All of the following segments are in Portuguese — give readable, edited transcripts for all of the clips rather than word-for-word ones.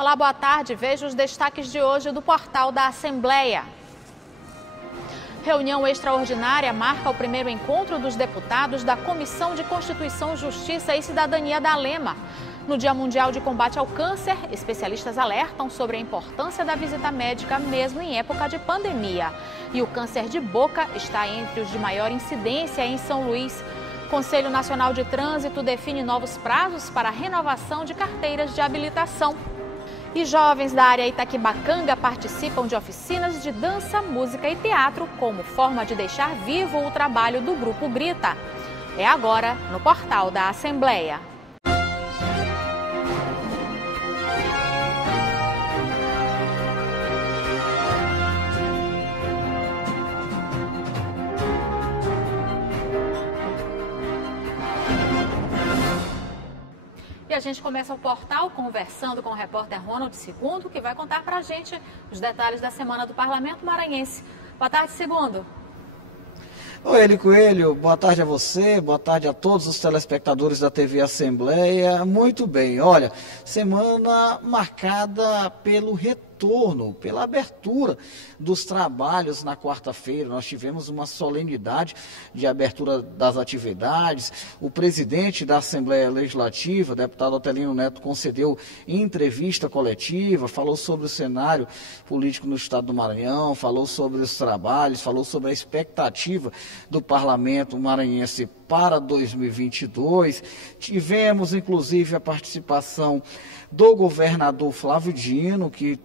Olá, boa tarde. Veja os destaques de hoje do portal da Assembleia. Reunião extraordinária marca o primeiro encontro dos deputados da Comissão de Constituição, Justiça e Cidadania da ALEMA. No Dia Mundial de Combate ao Câncer, especialistas alertam sobre a importância da visita médica mesmo em época de pandemia. E o câncer de boca está entre os de maior incidência em São Luís. Conselho Nacional de Trânsito define novos prazos para a renovação de carteiras de habilitação. E jovens da área Itaquibacanga participam de oficinas de dança, música e teatro como forma de deixar vivo o trabalho do Grupo Grita. É agora no portal da Assembleia. E a gente começa o portal conversando com o repórter Ronald Segundo, que vai contar pra gente os detalhes da semana do Parlamento Maranhense. Boa tarde, Segundo. Oi, Eli Coelho, boa tarde a você, boa tarde a todos os telespectadores da TV Assembleia. Muito bem, olha, semana marcada pelo retorno, pela abertura dos trabalhos na quarta-feira. Nós tivemos uma solenidade de abertura das atividades. O presidente da Assembleia Legislativa, deputado Otelino Neto, concedeu entrevista coletiva, falou sobre o cenário político no estado do Maranhão, falou sobre os trabalhos, falou sobre a expectativa do Parlamento Maranhense para 2022. Tivemos, inclusive, a participação do governador Flávio Dino, que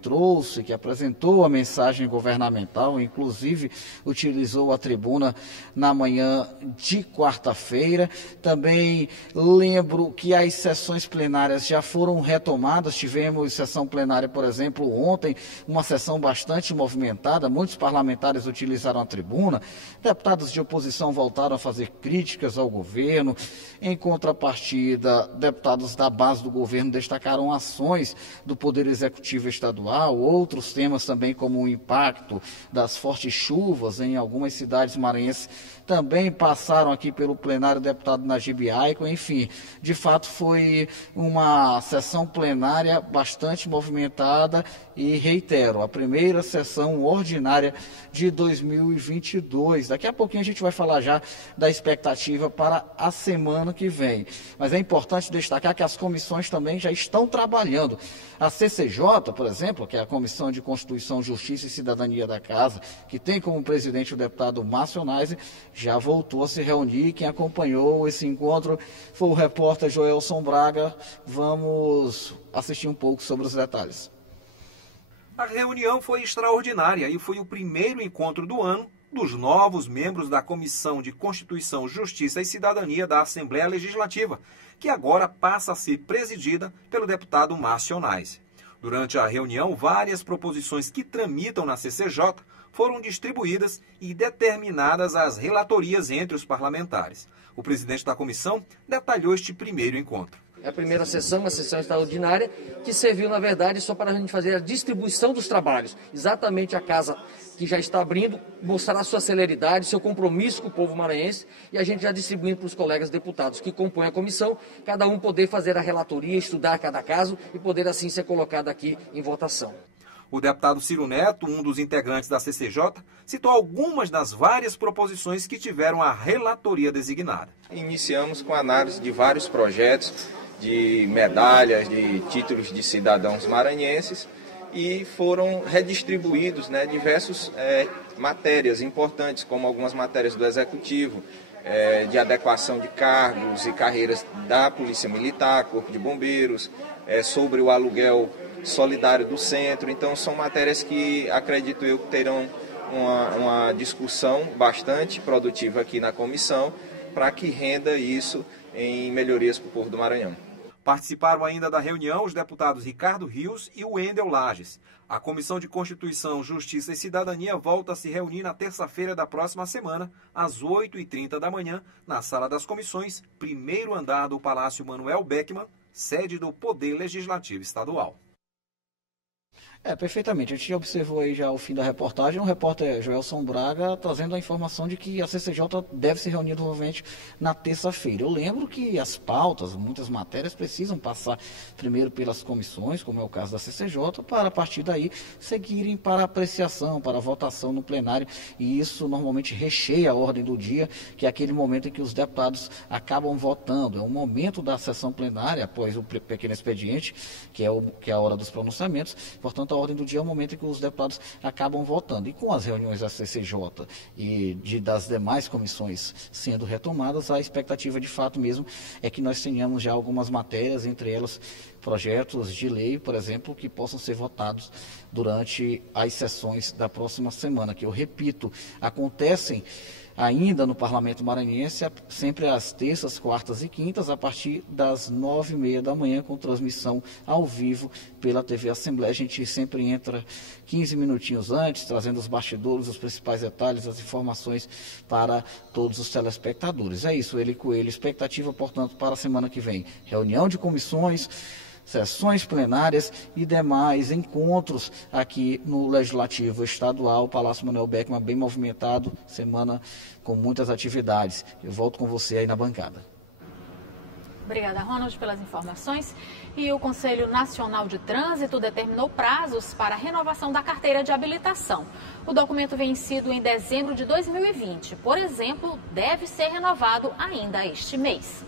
apresentou a mensagem governamental, inclusive utilizou a tribuna na manhã de quarta-feira. Também lembro que as sessões plenárias já foram retomadas. Tivemos sessão plenária, por exemplo, ontem, uma sessão bastante movimentada, muitos parlamentares utilizaram a tribuna, deputados de oposição voltaram a fazer críticas ao governo. Em contrapartida, deputados da base do governo destacaram ações do Poder Executivo Estadual, outros temas também como o impacto das fortes chuvas em algumas cidades maranhenses também passaram aqui pelo plenário deputado Najib Aico. Enfim, de fato foi uma sessão plenária bastante movimentada e, reitero, a primeira sessão ordinária de 2022. Daqui a pouquinho a gente vai falar já da expectativa para a semana que vem. Mas é importante destacar que as comissões também já estão trabalhando. A CCJ, por exemplo, que é a Comissão de Constituição, Justiça e Cidadania da Casa, que tem como presidente o deputado Márcio Naise, já voltou a se reunir. Quem acompanhou esse encontro foi o repórter Joelson Braga. Vamos assistir um pouco sobre os detalhes. A reunião foi extraordinária e foi o primeiro encontro do ano dos novos membros da Comissão de Constituição, Justiça e Cidadania da Assembleia Legislativa, que agora passa a ser presidida pelo deputado Márcio Naise. Durante a reunião, várias proposições que tramitam na CCJ foram distribuídas e determinadas as relatorias entre os parlamentares. O presidente da comissão detalhou este primeiro encontro. É a primeira sessão, uma sessão extraordinária, que serviu, na verdade, só para a gente fazer a distribuição dos trabalhos. Exatamente a casa que já está abrindo, mostrar a sua celeridade, seu compromisso com o povo maranhense, e a gente já distribuindo para os colegas deputados que compõem a comissão, cada um poder fazer a relatoria, estudar cada caso e poder assim ser colocado aqui em votação. O deputado Ciro Neto, um dos integrantes da CCJ, citou algumas das várias proposições que tiveram a relatoria designada. Iniciamos com a análise de vários projetos de medalhas, de títulos de cidadãos maranhenses, e foram redistribuídos diversas matérias importantes, como algumas matérias do Executivo, de adequação de cargos e carreiras da Polícia Militar, Corpo de Bombeiros, sobre o aluguel solidário do centro. Então são matérias que acredito eu que terão uma discussão bastante produtiva aqui na comissão para que renda isso em melhorias para o povo do Maranhão. Participaram ainda da reunião os deputados Ricardo Rios e Wendel Lages. A Comissão de Constituição, Justiça e Cidadania volta a se reunir na terça-feira da próxima semana, às 8h30 da manhã, na Sala das Comissões, primeiro andar do Palácio Manuel Beckmann, sede do Poder Legislativo Estadual. Perfeitamente. A gente observou aí já o fim da reportagem, o repórter Joelson Braga trazendo a informação de que a CCJ deve se reunir novamente na terça-feira. Eu lembro que as pautas, muitas matérias precisam passar primeiro pelas comissões, como é o caso da CCJ, para a partir daí seguirem para apreciação, para votação no plenário, e isso normalmente recheia a ordem do dia, que é aquele momento em que os deputados acabam votando. É o momento da sessão plenária, após o pequeno expediente, que é a hora dos pronunciamentos. Portanto, a ordem do dia é o momento em que os deputados acabam votando. E com as reuniões da CCJ e das demais comissões sendo retomadas, a expectativa de fato mesmo é que nós tenhamos já algumas matérias, entre elas projetos de lei, por exemplo, que possam ser votados durante as sessões da próxima semana, que eu repito, acontecem ainda no Parlamento Maranhense, sempre às terças, quartas e quintas, a partir das 9h30 da manhã, com transmissão ao vivo pela TV Assembleia. A gente sempre entra 15 minutinhos antes, trazendo os bastidores, os principais detalhes, as informações para todos os telespectadores. É isso, Eli Coelho. Expectativa, portanto, para a semana que vem. Reunião de comissões, sessões plenárias e demais encontros aqui no Legislativo Estadual. Palácio Manuel Beckmann bem movimentado, semana com muitas atividades. Eu volto com você aí na bancada. Obrigada, Ronald, pelas informações. E o Conselho Nacional de Trânsito determinou prazos para a renovação da carteira de habilitação. O documento vencido em dezembro de 2020, por exemplo, deve ser renovado ainda este mês.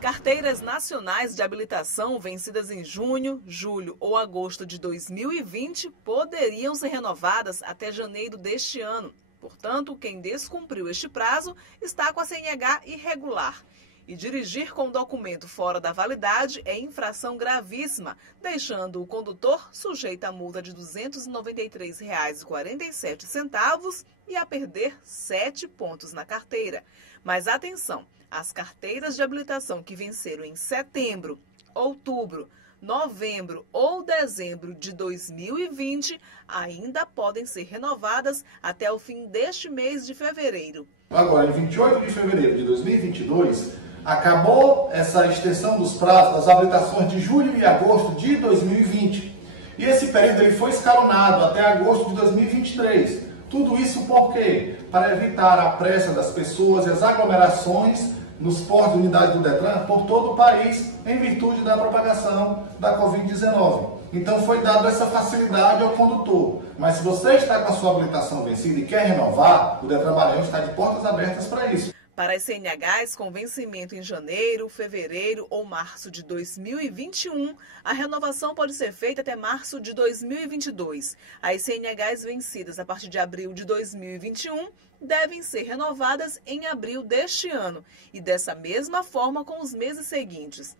Carteiras nacionais de habilitação vencidas em junho, julho ou agosto de 2020 poderiam ser renovadas até janeiro deste ano. Portanto, quem descumpriu este prazo está com a CNH irregular. E dirigir com o documento fora da validade é infração gravíssima, deixando o condutor sujeito a multa de R$ 293,47 e a perder 7 pontos na carteira. Mas atenção! As carteiras de habilitação que venceram em setembro, outubro, novembro ou dezembro de 2020 ainda podem ser renovadas até o fim deste mês de fevereiro. Agora, em 28 de fevereiro de 2022, acabou essa extensão dos prazos das habilitações de julho e agosto de 2020. E esse período ele foi escalonado até agosto de 2023. Tudo isso por quê? Para evitar a pressa das pessoas e as aglomerações nos postos de unidade do Detran por todo o país, em virtude da propagação da Covid-19. Então foi dado essa facilidade ao condutor. Mas se você está com a sua habilitação vencida e quer renovar, o Detran Maranhão está de portas abertas para isso. Para as CNHs com vencimento em janeiro, fevereiro ou março de 2021, a renovação pode ser feita até março de 2022. As CNHs vencidas a partir de abril de 2021 devem ser renovadas em abril deste ano e dessa mesma forma com os meses seguintes.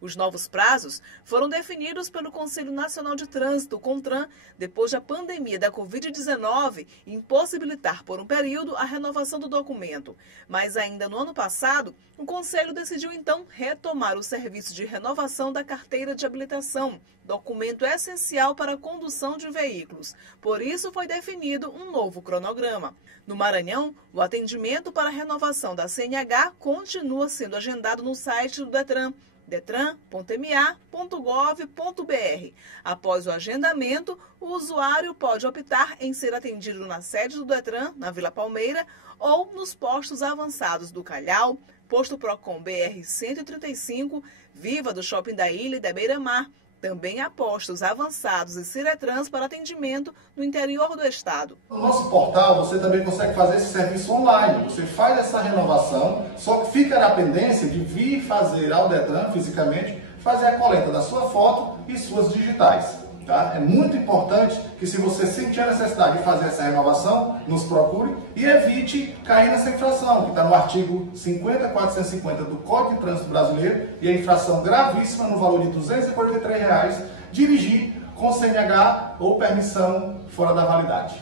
Os novos prazos foram definidos pelo Conselho Nacional de Trânsito, CONTRAN, depois da pandemia da Covid-19 impossibilitar por um período a renovação do documento. Mas ainda no ano passado, o Conselho decidiu então retomar o serviço de renovação da carteira de habilitação, documento essencial para a condução de veículos. Por isso foi definido um novo cronograma. No Maranhão, o atendimento para a renovação da CNH continua sendo agendado no site do Detran, detran.ma.gov.br. Após o agendamento, o usuário pode optar em ser atendido na sede do Detran, na Vila Palmeira, ou nos postos avançados do Calhau, Posto Procon BR-135, Viva do Shopping da Ilha e da Beira-Mar. Também há postos avançados e Ciretrans para atendimento no interior do estado. No nosso portal você também consegue fazer esse serviço online. Você faz essa renovação, só que fica na pendência de vir fazer ao Detran fisicamente, fazer a coleta da sua foto e suas digitais. Tá? É muito importante que, se você sentir a necessidade de fazer essa renovação, nos procure e evite cair nessa infração, que está no artigo 50.450 do Código de Trânsito Brasileiro, e a infração gravíssima no valor de R$ 243, dirigir com CNH ou permissão fora da validade.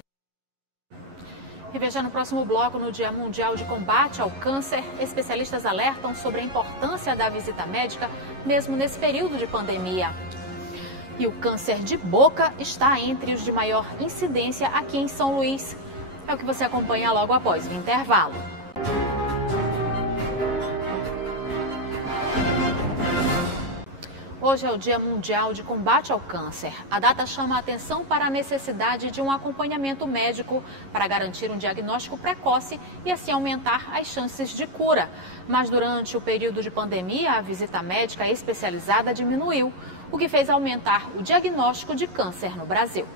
E veja no próximo bloco, no Dia Mundial de Combate ao Câncer, especialistas alertam sobre a importância da visita médica, mesmo nesse período de pandemia. E o câncer de boca está entre os de maior incidência aqui em São Luís. É o que você acompanha logo após o intervalo. Hoje é o Dia Mundial de Combate ao Câncer. A data chama a atenção para a necessidade de um acompanhamento médico para garantir um diagnóstico precoce e assim aumentar as chances de cura. Mas durante o período de pandemia, a visita médica especializada diminuiu, o que fez aumentar o diagnóstico de câncer no Brasil.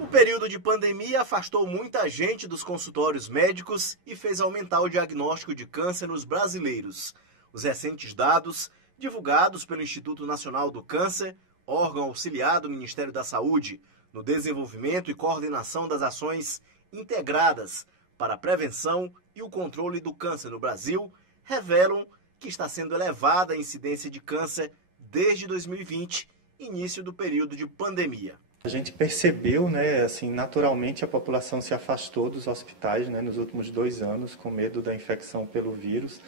O período de pandemia afastou muita gente dos consultórios médicos e fez aumentar o diagnóstico de câncer nos brasileiros. Os recentes dados, divulgados pelo Instituto Nacional do Câncer, órgão auxiliar do Ministério da Saúde, no desenvolvimento e coordenação das ações integradas para a prevenção e o controle do câncer no Brasil, revelam que está sendo elevada a incidência de câncer desde 2020, início do período de pandemia. A gente percebeu, assim, naturalmente a população se afastou dos hospitais, nos últimos 2 anos, com medo da infecção pelo vírus.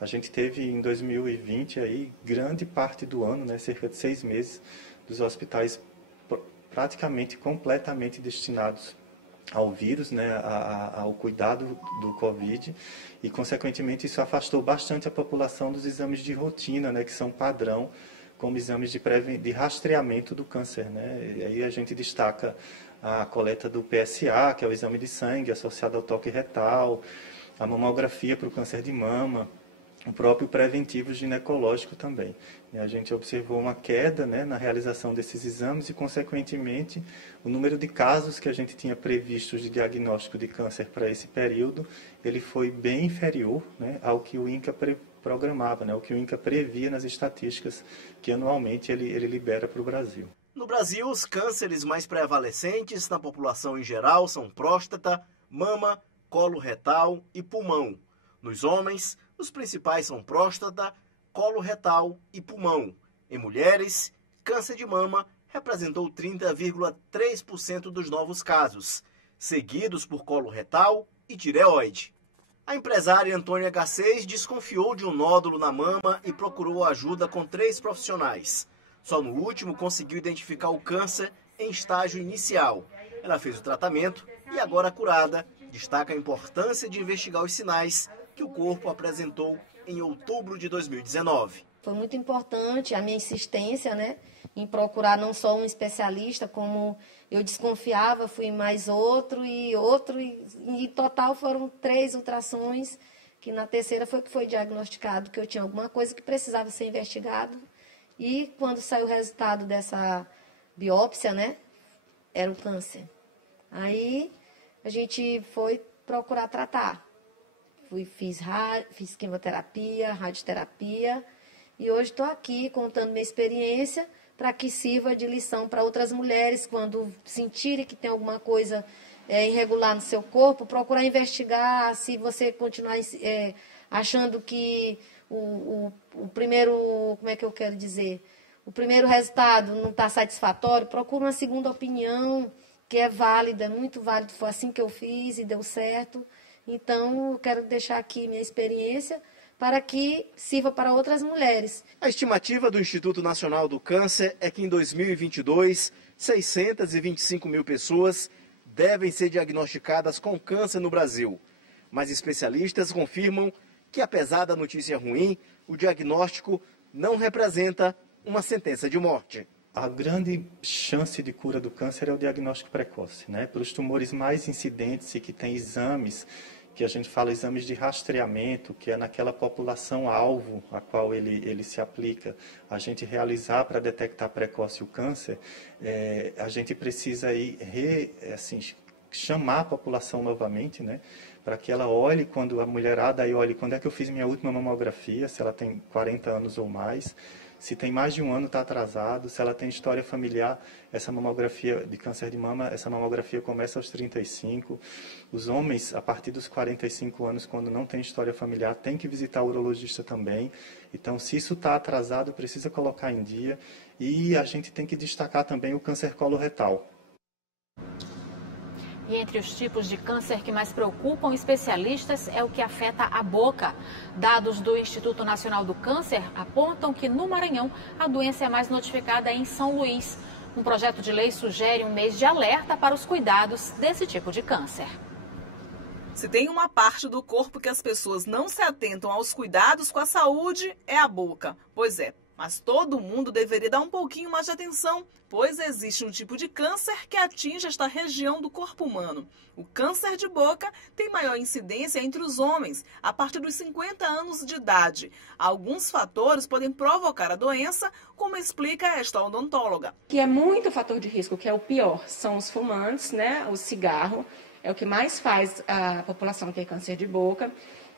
A gente teve em 2020 aí grande parte do ano, cerca de 6 meses, dos hospitais praticamente completamente destinados ao vírus, ao cuidado do Covid, e consequentemente isso afastou bastante a população dos exames de rotina, que são padrão, como exames de rastreamento do câncer. E aí a gente destaca a coleta do PSA, que é o exame de sangue associado ao toque retal, a mamografia para o câncer de mama, o próprio preventivo ginecológico também. E a gente observou uma queda na realização desses exames e, consequentemente, o número de casos que a gente tinha previstos de diagnóstico de câncer para esse período, ele foi bem inferior ao que o INCA programava, o que o INCA previa nas estatísticas que anualmente ele libera para o Brasil. No Brasil, os cânceres mais prevalecentes na população em geral são próstata, mama, colo retal e pulmão. Nos homens, os principais são próstata, colo retal e pulmão. Em mulheres, câncer de mama representou 30,3% dos novos casos, seguidos por colo retal e tireoide. A empresária Antônia Garcês desconfiou de um nódulo na mama e procurou ajuda com 3 profissionais. Só no último conseguiu identificar o câncer em estágio inicial. Ela fez o tratamento e, agora curada, destaca a importância de investigar os sinais que o corpo apresentou em outubro de 2019. Foi muito importante a minha insistência, em procurar não só um especialista, como eu desconfiava, fui mais outro, e em total foram 3 ultrassons, que na terceira foi diagnosticado que eu tinha alguma coisa que precisava ser investigado. E quando saiu o resultado dessa biópsia, era um câncer. Aí a gente foi procurar tratar. Fiz quimioterapia, radioterapia, e hoje estou aqui contando minha experiência para que sirva de lição para outras mulheres, quando sentirem que tem alguma coisa irregular no seu corpo, procurar investigar. Se você continuar achando que o primeiro, como é que eu quero dizer, o primeiro resultado não está satisfatório, procura uma segunda opinião, que é válida, é muito válido. Foi assim que eu fiz e deu certo. Então, eu quero deixar aqui minha experiência para que sirva para outras mulheres. A estimativa do Instituto Nacional do Câncer é que em 2022, 625 mil pessoas devem ser diagnosticadas com câncer no Brasil. Mas especialistas confirmam que, apesar da notícia ruim, o diagnóstico não representa uma sentença de morte. A grande chance de cura do câncer é o diagnóstico precoce, Para os tumores mais incidentes e que têm exames, que a gente fala exames de rastreamento, que é naquela população-alvo a qual ele se aplica, a gente realizar para detectar precoce o câncer, a gente precisa aí chamar a população novamente, para que ela olhe, quando a mulherada aí olhe quando é que eu fiz minha última mamografia, se ela tem 40 anos ou mais, se tem mais de 1 ano está atrasado, se ela tem história familiar, essa mamografia de câncer de mama, essa mamografia começa aos 35. Os homens, a partir dos 45 anos, quando não tem história familiar, tem que visitar o urologista também. Então, se isso está atrasado, precisa colocar em dia. E a gente tem que destacar também o câncer coloretal. E entre os tipos de câncer que mais preocupam especialistas é o que afeta a boca. Dados do Instituto Nacional do Câncer apontam que no Maranhão a doença é mais notificada em São Luís. Um projeto de lei sugere um mês de alerta para os cuidados desse tipo de câncer. Se tem uma parte do corpo que as pessoas não se atentam aos cuidados com a saúde, é a boca. Pois é, Mas todo mundo deveria dar um pouquinho mais de atenção, pois existe um tipo de câncer que atinge esta região do corpo humano. O câncer de boca tem maior incidência entre os homens, a partir dos 50 anos de idade. Alguns fatores podem provocar a doença, como explica esta odontóloga. Que é muito fator de risco, que é o pior, são os fumantes, né? O cigarro é o que mais faz a população ter câncer de boca.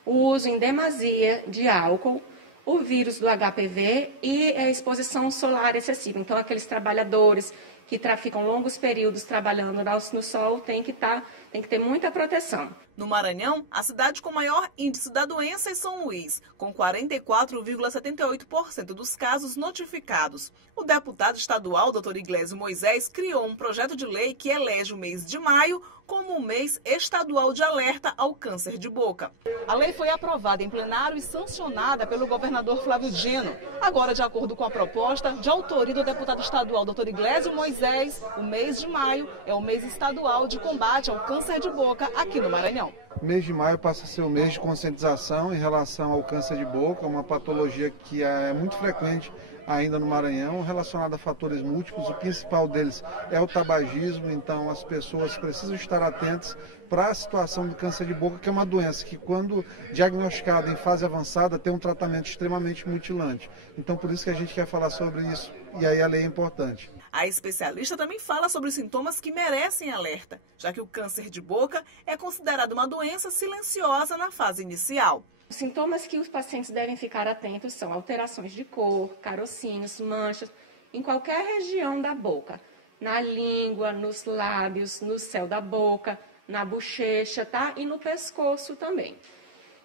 O uso em demasia de álcool, o vírus do HPV e a exposição solar excessiva. Então, aqueles trabalhadores que ficam longos períodos trabalhando no sol tem que ter muita proteção. No Maranhão, a cidade com maior índice da doença é São Luís, com 44,78% dos casos notificados. O deputado estadual, Dr. Iglesio Moisés, criou um projeto de lei que elege o mês de maio como o mês estadual de alerta ao câncer de boca. A lei foi aprovada em plenário e sancionada pelo governador Flávio Dino. Agora, de acordo com a proposta de autoria do deputado estadual Dr. Iglesio Moisés, o mês de maio é o mês estadual de combate ao câncer de boca aqui no Maranhão. O mês de maio passa a ser o mês de conscientização em relação ao câncer de boca, uma patologia que é muito frequente ainda no Maranhão, relacionada a fatores múltiplos. O principal deles é o tabagismo, então as pessoas precisam estar atentas para a situação do câncer de boca, que é uma doença que, quando diagnosticada em fase avançada, tem um tratamento extremamente mutilante. Então, por isso que a gente quer falar sobre isso, e aí a lei é importante. A especialista também fala sobre os sintomas que merecem alerta, já que o câncer de boca é considerado uma doença silenciosa na fase inicial. Os sintomas que os pacientes devem ficar atentos são alterações de cor, carocinhos, manchas, em qualquer região da boca, na língua, nos lábios, no céu da boca, na bochecha, tá? E no pescoço também.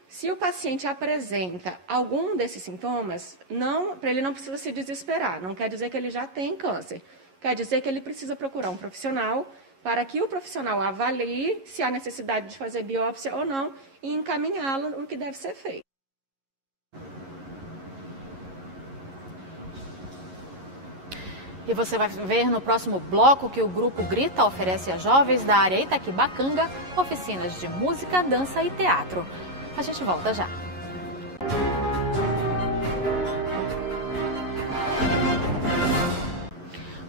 Se o paciente apresenta algum desses sintomas, ele não precisa se desesperar, não quer dizer que ele já tem câncer, quer dizer que ele precisa procurar um profissional para que o profissional avalie se há necessidade de fazer biópsia ou não e encaminhá-lo no que deve ser feito. E você vai ver no próximo bloco que o Grupo Grita oferece a jovens da área Itaquibacanga oficinas de música, dança e teatro. A gente volta já.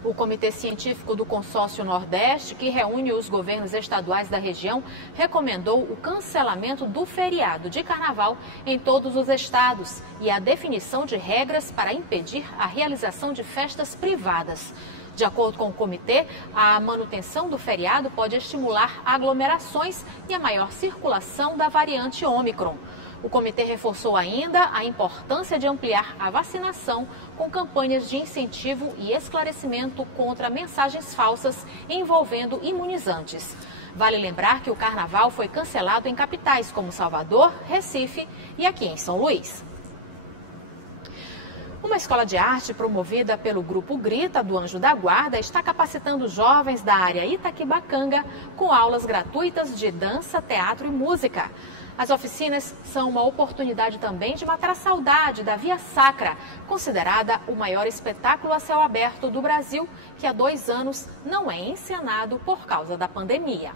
O Comitê Científico do Consórcio Nordeste, que reúne os governos estaduais da região, recomendou o cancelamento do feriado de carnaval em todos os estados e a definição de regras para impedir a realização de festas privadas. De acordo com o comitê, a manutenção do feriado pode estimular aglomerações e a maior circulação da variante Ômicron. O comitê reforçou ainda a importância de ampliar a vacinação com campanhas de incentivo e esclarecimento contra mensagens falsas envolvendo imunizantes. Vale lembrar que o carnaval foi cancelado em capitais como Salvador, Recife e aqui em São Luís. Uma escola de arte promovida pelo Grupo Grita do Anjo da Guarda está capacitando jovens da área Itaquibacanga com aulas gratuitas de dança, teatro e música. As oficinas são uma oportunidade também de matar a saudade da Via Sacra, considerada o maior espetáculo a céu aberto do Brasil, que há 2 anos não é encenado por causa da pandemia.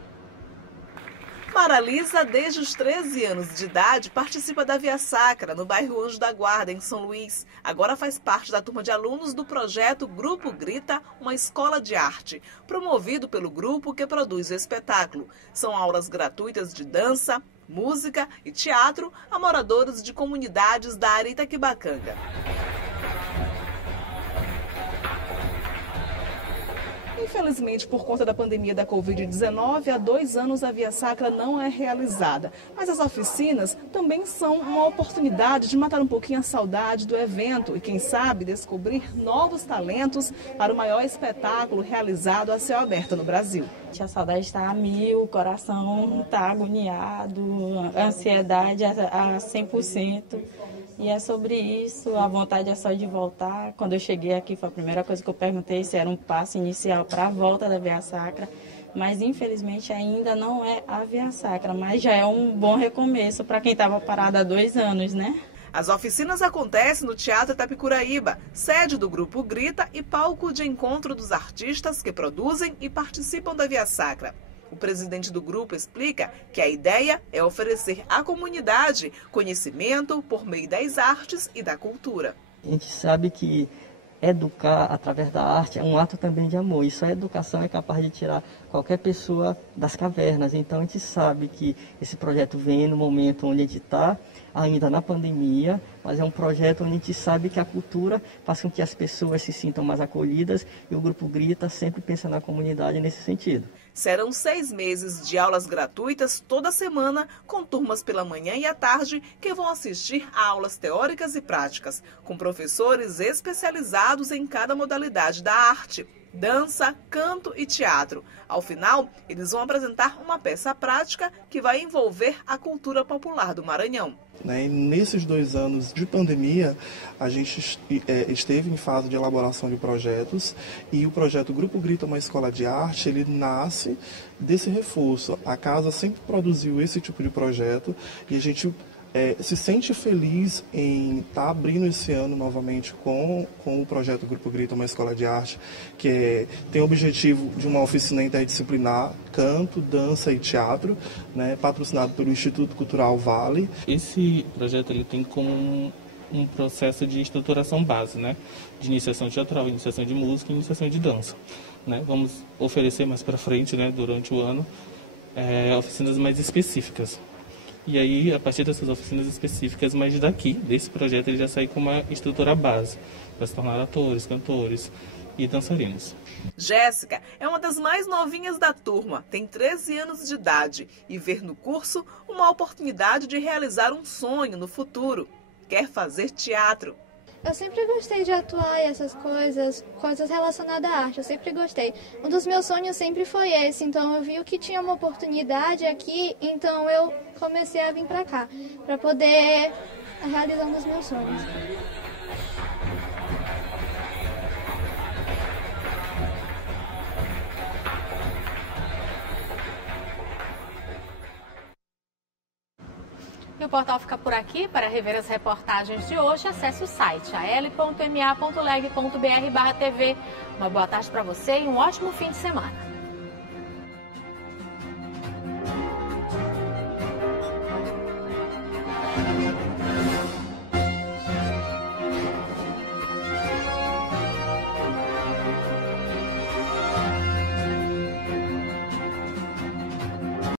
Maralisa, desde os 13 anos de idade, participa da Via Sacra, no bairro Anjo da Guarda, em São Luís. Agora faz parte da turma de alunos do projeto Grupo Grita, uma escola de arte, promovido pelo grupo que produz o espetáculo. São aulas gratuitas de dança, música e teatro a moradores de comunidades da área Itaquibacanga. Infelizmente, por conta da pandemia da Covid-19, há 2 anos a Via Sacra não é realizada. Mas as oficinas também são uma oportunidade de matar um pouquinho a saudade do evento e, quem sabe, descobrir novos talentos para o maior espetáculo realizado a céu aberto no Brasil. A saudade está a 1000, o coração está agoniado, a ansiedade a 100%. E é sobre isso, a vontade é só de voltar. Quando eu cheguei aqui, foi a primeira coisa que eu perguntei se era um passo inicial para a volta da Via Sacra. Mas, infelizmente, ainda não é a Via Sacra, mas já é um bom recomeço para quem estava parado há 2 anos, né? As oficinas acontecem no Teatro Itapicuraíba, sede do Grupo Grita e palco de encontro dos artistas que produzem e participam da Via Sacra. O presidente do grupo explica que a ideia é oferecer à comunidade conhecimento por meio das artes e da cultura. A gente sabe que educar através da arte é um ato também de amor. E só a educação é capaz de tirar qualquer pessoa das cavernas. Então a gente sabe que esse projeto vem no momento onde a gente está, ainda na pandemia, mas é um projeto onde a gente sabe que a cultura faz com que as pessoas se sintam mais acolhidas e o Grupo Grita sempre pensa na comunidade nesse sentido. Serão 6 meses de aulas gratuitas toda semana, com turmas pela manhã e à tarde que vão assistir a aulas teóricas e práticas, com professores especializados em cada modalidade da arte: dança, canto e teatro. Ao final, eles vão apresentar uma peça prática que vai envolver a cultura popular do Maranhão. Nesses 2 anos de pandemia, a gente esteve em fase de elaboração de projetos e o projeto Grupo Grita, uma escola de arte, ele nasce desse reforço. A casa sempre produziu esse tipo de projeto e a gente se sente feliz em estar abrindo esse ano novamente com o projeto Grupo Grita, uma escola de arte, que tem o objetivo de uma oficina interdisciplinar, canto, dança e teatro, patrocinado pelo Instituto Cultural Vale. Esse projeto ele tem como um processo de estruturação base, de iniciação teatral, iniciação de música e iniciação de dança. Vamos oferecer mais para frente, durante o ano, oficinas mais específicas. E aí, a partir dessas oficinas específicas, mas desse projeto, ele já sai com uma estrutura base para se tornar atores, cantores e dançarinos. Jéssica é uma das mais novinhas da turma, tem 13 anos de idade e vê no curso uma oportunidade de realizar um sonho no futuro. Quer fazer teatro. Eu sempre gostei de atuar e essas coisas relacionadas à arte, eu sempre gostei. Um dos meus sonhos sempre foi esse, então eu vi que tinha uma oportunidade aqui, então eu comecei a vir para cá, para poder realizar um dos meus sonhos. E o portal fica por aqui. Para rever as reportagens de hoje, acesse o site al.ma.leg.br/tv. Uma boa tarde para você e um ótimo fim de semana.